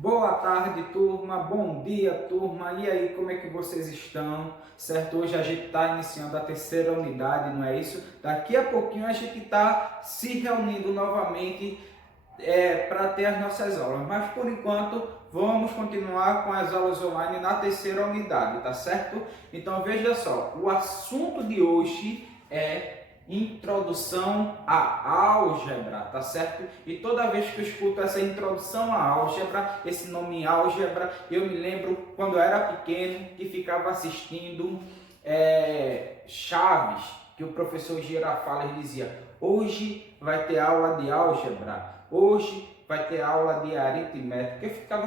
Boa tarde, turma. Bom dia, turma. E aí, como é que vocês estão? Certo? Hoje a gente está iniciando a terceira unidade, não é isso? Daqui a pouquinho a gente está se reunindo novamente para ter as nossas aulas. Mas por enquanto, vamos continuar com as aulas online na terceira unidade, tá certo? Então veja só, o assunto de hoje é introdução à álgebra, tá certo? E toda vez que eu escuto essa introdução à álgebra, esse nome álgebra, eu me lembro quando eu era pequeno que ficava assistindo Chaves, que o professor Girafales dizia: hoje vai ter aula de álgebra, hoje vai ter aula de aritmética. Eu ficava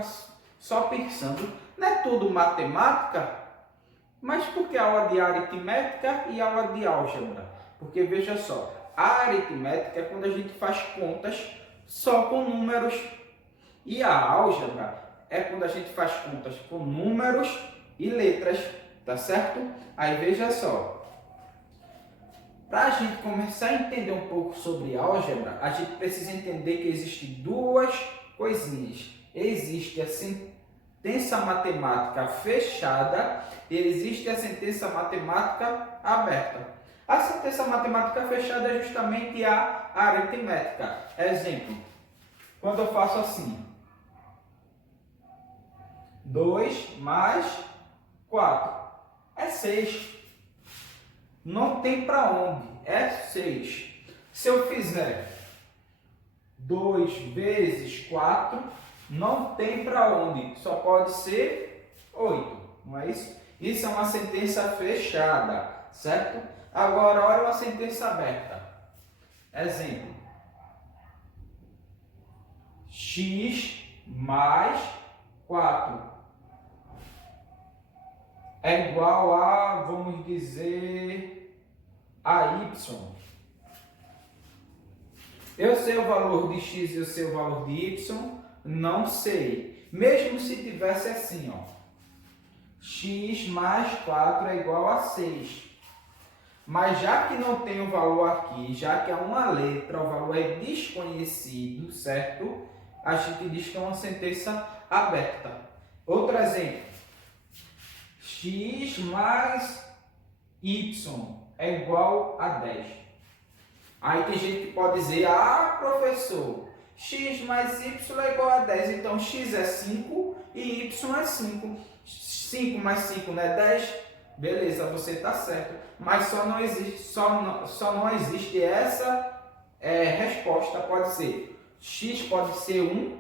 só pensando, não é tudo matemática? Mas por que aula de aritmética e aula de álgebra? Porque veja só, a aritmética é quando a gente faz contas só com números e a álgebra é quando a gente faz contas com números e letras, tá certo? Aí veja só, para a gente começar a entender um pouco sobre álgebra, a gente precisa entender que existem duas coisinhas. Existe a sentença matemática fechada e existe a sentença matemática aberta. A sentença matemática fechada é justamente a aritmética. Exemplo, quando eu faço assim: 2 mais 4 é 6. Não tem para onde, é 6. Se eu fizer 2 vezes 4, não tem para onde, só pode ser 8, não é isso? Isso é uma sentença fechada, certo? Agora, olha uma sentença aberta. Exemplo: x mais 4 é igual a, vamos dizer, a y. Eu sei o valor de x e eu sei o valor de y? Não sei. Mesmo se tivesse assim, ó, x mais 4 é igual a 6. Mas já que não tem o valor aqui, já que é uma letra, o valor é desconhecido, certo? A gente diz que é uma sentença aberta. Outro exemplo: x mais y é igual a 10. Aí tem gente que pode dizer: ah, professor, x mais y é igual a 10. Então x é 5 e y é 5. 5 mais 5 não é 10? Beleza, você está certo. Mas só não existe essa resposta. Pode ser x pode ser 1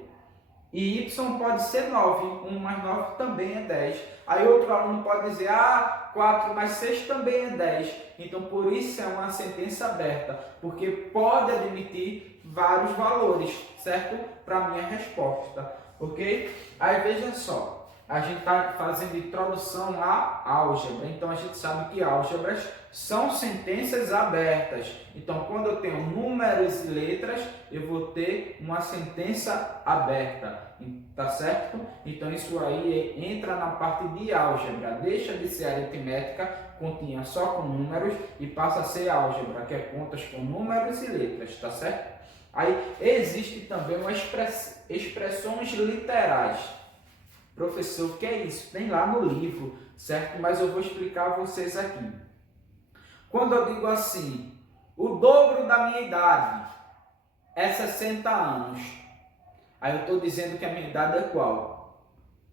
e y pode ser 9. 1 mais 9 também é 10. Aí outro aluno pode dizer: ah, 4 mais 6 também é 10. Então por isso é uma sentença aberta, porque pode admitir vários valores, certo? Para a minha resposta, ok? Aí veja só, a gente está fazendo introdução à álgebra, então a gente sabe que álgebras são sentenças abertas. Então, quando eu tenho números e letras, eu vou ter uma sentença aberta, tá certo? Então, isso aí entra na parte de álgebra, deixa de ser aritmética, continha só com números, e passa a ser álgebra, que é contas com números e letras, tá certo? Aí, existe também uma expressões literais. Professor, o que é isso? Tem lá no livro, certo? Mas eu vou explicar a vocês aqui. Quando eu digo assim: o dobro da minha idade é 60 anos. Aí eu estou dizendo que a minha idade é qual?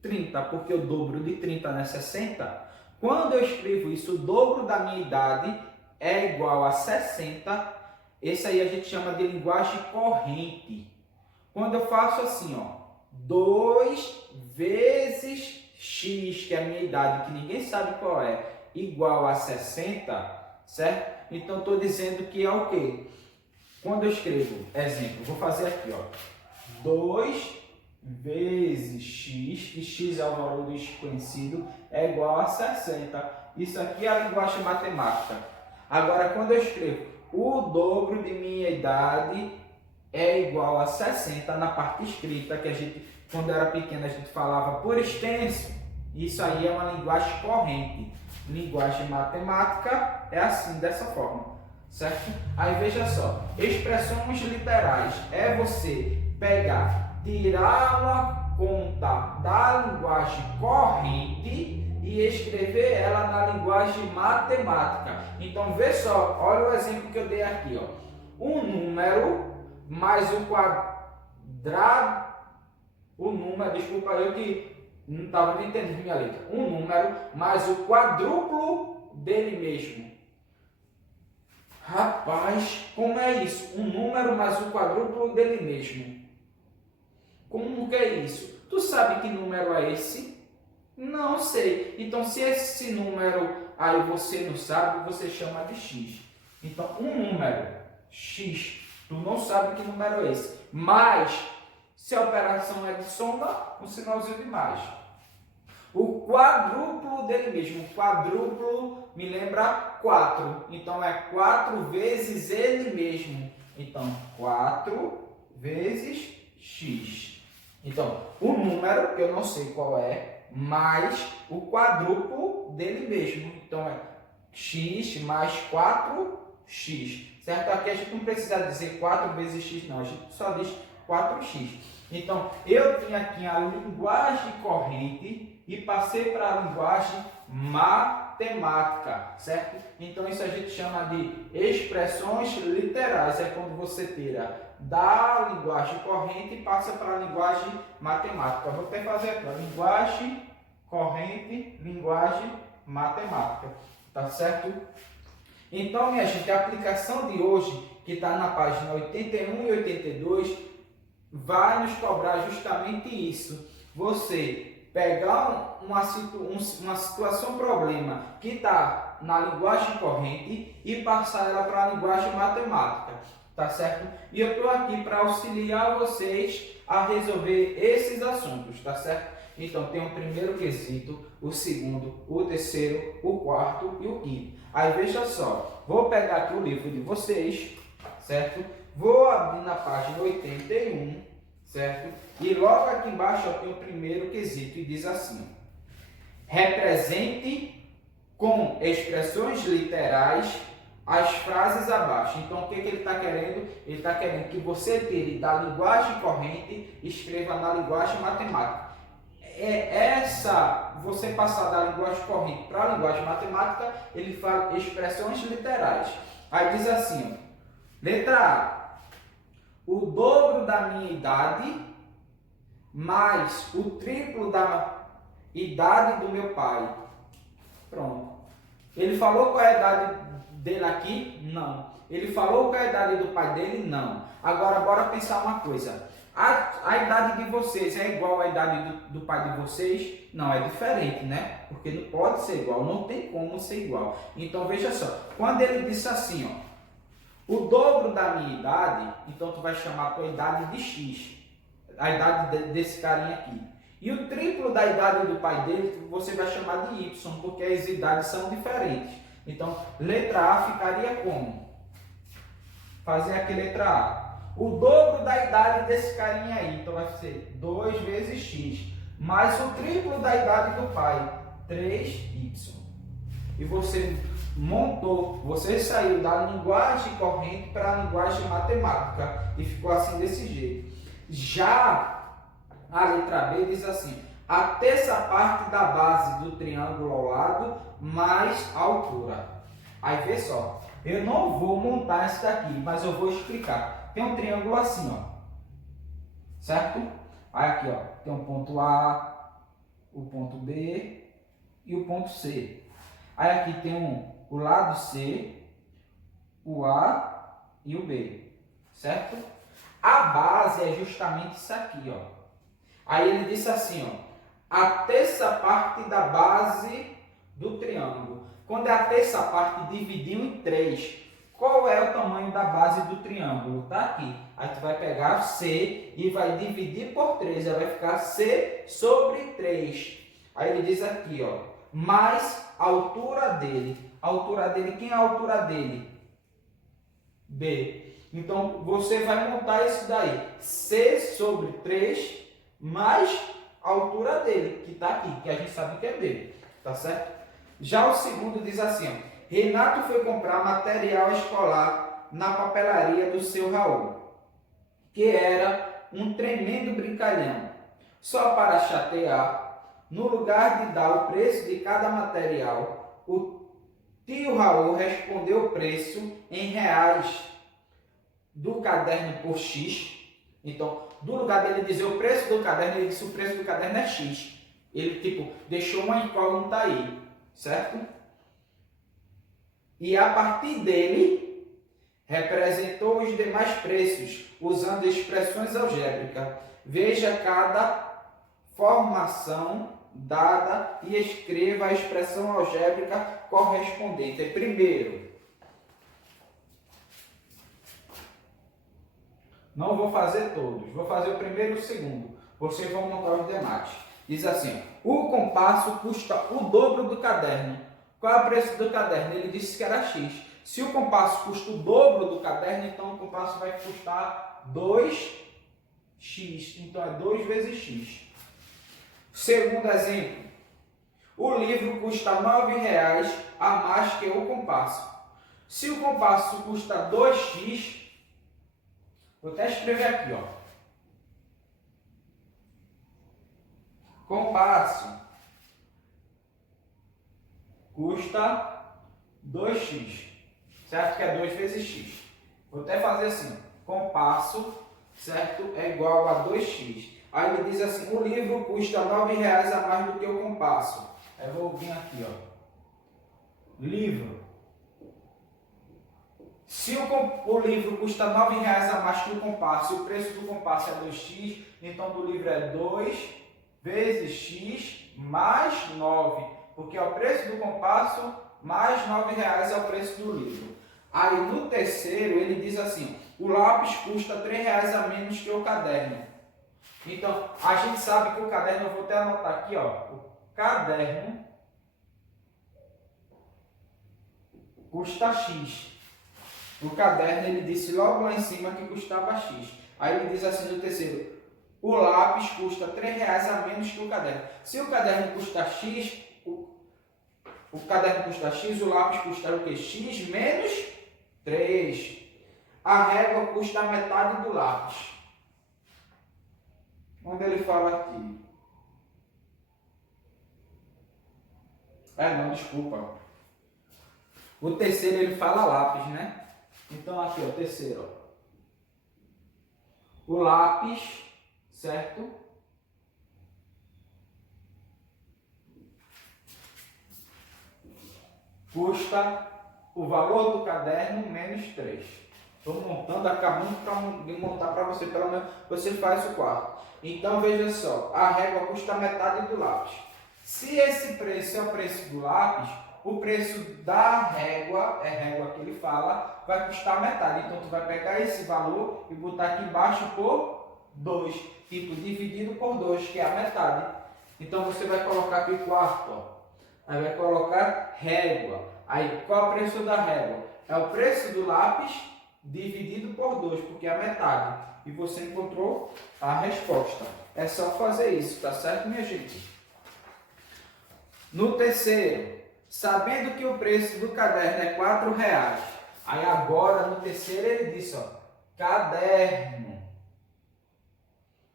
30, porque o dobro de 30 não é 60. Quando eu escrevo isso, o dobro da minha idade é igual a 60. Esse aí a gente chama de linguagem corrente. Quando eu faço assim, ó, 2 vezes x, que é a minha idade, que ninguém sabe qual é, igual a 60, certo? Então, estou dizendo que é o quê? Quando eu escrevo, exemplo, vou fazer aqui, ó, 2 vezes x, que x é o valor desconhecido, é igual a 60. Isso aqui é a linguagem matemática. Agora, quando eu escrevo o dobro de minha idade é igual a 60, na parte escrita, que a gente, quando era pequeno, a gente falava por extenso, isso aí é uma linguagem corrente. Linguagem matemática é assim, dessa forma, certo? Aí veja só, expressões literais é você pegar, tirar uma conta da linguagem corrente e escrever ela na linguagem matemática. Então, vê só, olha o exemplo que eu dei aqui, ó. Um número mais o quadrado, desculpa, eu que não estava entendendo minha letra. Um número mais o quadruplo dele mesmo. Rapaz, como é isso? Um número mais o quadruplo dele mesmo. Como que é isso? Tu sabe que número é esse? Não sei. Então, se esse número aí você não sabe, você chama de x. Então, um número x, tu não sabe que número é esse. Mas, se a operação é de soma, um sinalzinho de mais. O quadruplo dele mesmo. Quadruplo me lembra 4. Então, é 4 vezes ele mesmo. Então, 4 vezes x. Então, o número, que eu não sei qual é, mais o quadruplo dele mesmo. Então, é x mais 4x. Certo? Aqui a gente não precisa dizer 4 vezes x, não. A gente só diz 4x. Então, eu tinha aqui a linguagem corrente e passei para a linguagem matemática, certo? Então, isso a gente chama de expressões literais. É quando você tira da linguagem corrente e passa para a linguagem matemática. Vou até fazer aqui, linguagem corrente, linguagem matemática. Tá certo? Então, minha gente, a aplicação de hoje, que está na página 81 e 82, vai nos cobrar justamente isso. Você pegar uma situação, problema que está na linguagem corrente e passar ela para a linguagem matemática, tá certo? E eu estou aqui para auxiliar vocês a resolver esses assuntos, tá certo? Então, tem o primeiro quesito, o segundo, o terceiro, o quarto e o quinto. Aí, veja só, vou pegar aqui o livro de vocês, certo? Vou abrir na página 81, certo? E logo aqui embaixo tem o primeiro quesito e diz assim: represente com expressões literais as frases abaixo. Então, o que ele está querendo? Ele está querendo que você tire da linguagem corrente e escreva na linguagem matemática. Você passar da linguagem corrente para a linguagem matemática, ele fala expressões literais. Aí diz assim, ó, letra A: o dobro da minha idade mais o triplo da idade do meu pai. Pronto. Ele falou qual é a idade dele aqui? Não. Ele falou qual é a idade do pai dele? Não. Agora, bora pensar uma coisa. A idade de vocês é igual à idade do pai de vocês? Não, é diferente, né? Porque não pode ser igual, não tem como ser igual. Então, veja só. Quando ele disse assim, ó, o dobro da minha idade, então tu vai chamar a tua idade de x. A idade desse carinha aqui. E o triplo da idade do pai dele, você vai chamar de y, porque as idades são diferentes. Então, letra A ficaria como? Fazer aqui letra A. O dobro da idade desse carinha aí, então vai ser 2 vezes x, mais o triplo da idade do pai, 3y. E você montou, você saiu da linguagem corrente para a linguagem matemática e ficou assim desse jeito. Já a letra B diz assim: a terça parte da base do triângulo ao lado mais a altura. Aí vê só, eu não vou montar isso daqui, mas eu vou explicar. Tem um triângulo assim, ó, certo? Aí aqui, ó, tem um ponto A, o ponto B e o ponto C. Aí aqui tem o lado C, o A e o B, certo? A base é justamente isso aqui, ó. Aí ele disse assim, ó, a terça parte da base do triângulo. Quando é a terça parte, dividiu em 3. Qual é o tamanho da base do triângulo? Tá aqui. Aí tu vai pegar C e vai dividir por 3. Aí vai ficar C sobre 3. Aí ele diz aqui, ó, mais a altura dele. A altura dele, quem é a altura dele? B. Então, você vai montar isso daí. C sobre 3 mais a altura dele, que está aqui, que a gente sabe que é B. Tá certo? Já o segundo diz assim, ó, Renato foi comprar material escolar na papelaria do seu Raul, que era um tremendo brincalhão. Só para chatear, no lugar de dar o preço de cada material, o tio Raul respondeu o preço em reais do caderno por X. Então, do lugar dele dizer o preço do caderno, ele disse o preço do caderno é X. Ele, deixou uma incógnita aí, certo? E a partir dele, representou os demais preços, usando expressões algébricas. Veja cada formação dada e escreva a expressão algébrica correspondente. Primeiro, não vou fazer todos, vou fazer o primeiro e o segundo. Vocês vão montar os demais. Diz assim, o compasso custa o dobro do caderno. Qual é o preço do caderno? Ele disse que era X. Se o compasso custa o dobro do caderno, então o compasso vai custar 2x. Então é 2 vezes X. Segundo exemplo, o livro custa R$9 a mais que o compasso. Se o compasso custa 2x, vou até escrever aqui, ó. Compasso custa 2x, certo? Que é 2 vezes x. Vou até fazer assim, compasso, certo? É igual a 2x. Aí ele diz assim, o livro custa R$9 a mais do que o compasso. Aí eu vou vir aqui, ó. Livro. Se o livro custa R$9 a mais que o compasso, e o preço do compasso é 2x, então do livro é 2 vezes x mais 9, porque é o preço do compasso mais R$9 é o preço do livro. Aí no terceiro ele diz assim, o lápis custa R$3 a menos que o caderno. Então a gente sabe que o caderno, eu vou até anotar aqui, ó, o caderno custa x. O caderno ele disse logo lá em cima que custava x. Aí ele diz assim no terceiro, o lápis custa R$3 a menos que o caderno. Se o caderno custa x, o caderno custa x, o lápis custa o quê? X menos 3. A régua custa a metade do lápis. Onde ele fala aqui? Não, desculpa. O terceiro ele fala lápis, né? Então aqui, ó, terceiro, ó. O lápis, certo? Custa o valor do caderno menos 3. Estou montando, acabando de montar para você, pelo menos você faz o quarto. Então veja só, a régua custa a metade do lápis. Se esse preço é o preço do lápis, o preço da régua, é régua que ele fala, vai custar a metade. Então tu vai pegar esse valor e botar aqui embaixo por 2, dividido por 2, que é a metade. Então você vai colocar aqui quarto, ó. Aí vai colocar régua. Aí qual é o preço da régua? É o preço do lápis dividido por 2, porque é a metade. E você encontrou a resposta. É só fazer isso, tá certo, minha gente? No terceiro, sabendo que o preço do caderno é R$4, aí agora no terceiro ele disse, ó, caderno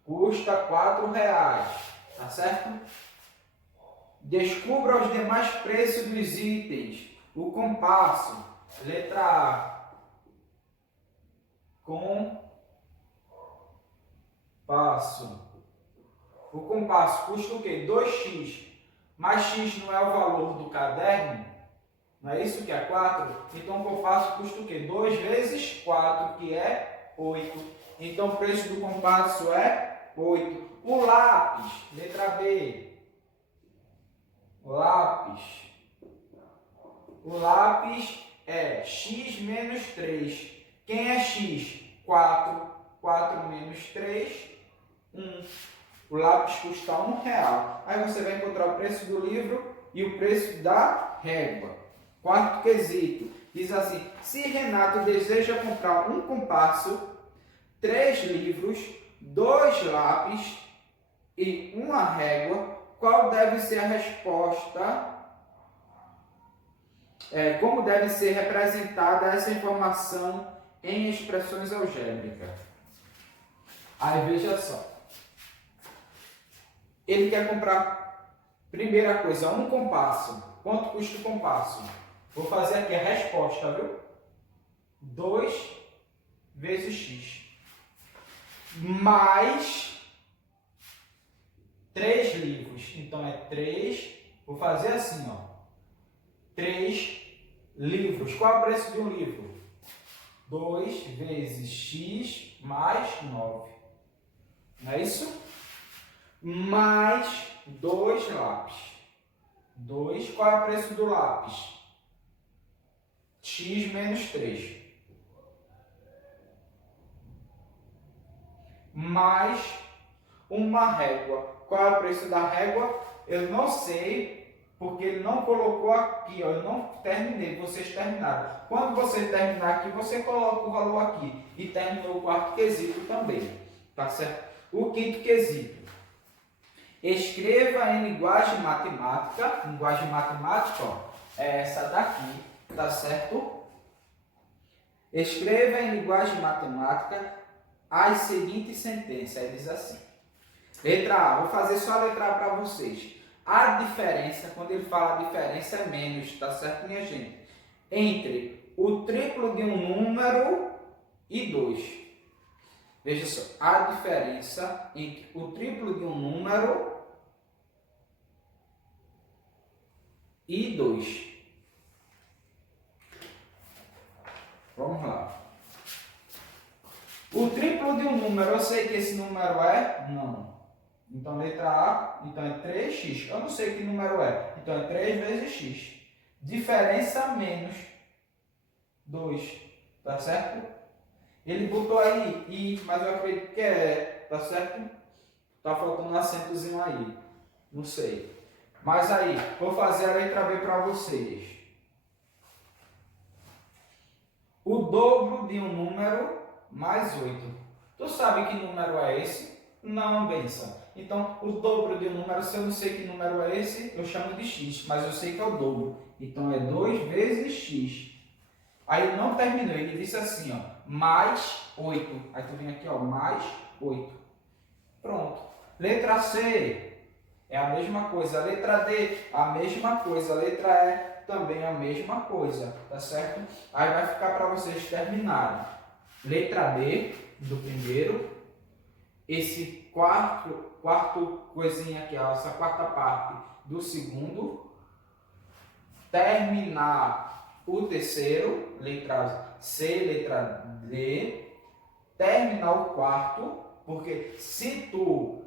custa R$4, tá certo? Descubra os demais preços dos itens. O compasso, letra A, compasso. O compasso custa o quê? 2x. Mas x não é o valor do caderno? Não é isso que é 4? Então o compasso custa o quê? 2 vezes 4, que é 8. Então o preço do compasso é 8. O lápis, letra B. Lápis. O lápis é x menos 3. Quem é x? 4. 4 menos 3, 1. O lápis custa R$1. Aí você vai encontrar o preço do livro e o preço da régua. Quarto quesito. Diz assim, se Renato deseja comprar um compasso, 3 livros, 2 lápis e uma régua, qual deve ser a resposta? Como deve ser representada essa informação em expressões algébricas? Aí veja só. Ele quer comprar, primeira coisa, um compasso. Quanto custa o compasso? Vou fazer aqui a resposta, viu? 2 vezes x. Mais 3 livros. Então, é 3. Vou fazer assim, ó. 3 livros. Qual é o preço de um livro? 2 vezes x mais 9. Não é isso? Mais 2 lápis. 2. Qual é o preço do lápis? X menos 3. Mais uma régua. Qual é o preço da régua? Eu não sei, porque ele não colocou aqui, ó, eu não terminei, vocês terminaram. Quando você terminar aqui, você coloca o valor aqui. E terminou o quarto quesito também, tá certo? O quinto quesito. Escreva em linguagem matemática, ó, é essa daqui, tá certo? Escreva em linguagem matemática as seguintes sentenças. Aí diz assim. Letra A, vou fazer só a letra A para vocês. A diferença, quando ele fala a diferença, é menos, tá certo, minha gente? Entre o triplo de um número e 2. Veja só, a diferença entre o triplo de um número e 2. Vamos lá. O triplo de um número, eu sei que esse número é? Não. Então, letra A, então é 3x. Eu não sei que número é. Então, é 3 vezes x. Diferença menos 2. Tá certo? Ele botou aí i, mas eu acredito que é. Tá certo? Tá faltando um acentozinho aí. Não sei. Mas aí, vou fazer a letra B para vocês. O dobro de um número mais 8. Tu sabe que número é esse? Não, benção. Então, o dobro de um número, se eu não sei que número é esse, eu chamo de x, mas eu sei que é o dobro. Então, é 2 vezes x. Aí, ele não terminou, ele disse assim, ó, mais 8. Aí, tu vem aqui, ó, mais 8. Pronto. Letra C é a mesma coisa. A letra D, a mesma coisa. A letra E, também a mesma coisa, tá certo? Aí, vai ficar para vocês terminarem. Letra D, do primeiro. Esse quarto coisinha aqui, ó, essa quarta parte do segundo. Terminar o terceiro, letra C, letra D. Terminar o quarto, porque se tu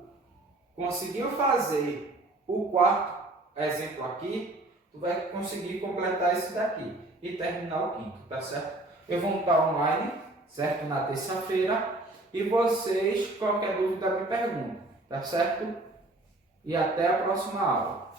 conseguiu fazer o quarto exemplo aqui, tu vai conseguir completar esse daqui e terminar o quinto, tá certo? Eu vou estar online, certo? Na terça-feira. E vocês, qualquer dúvida, me perguntam, tá certo? E até a próxima aula.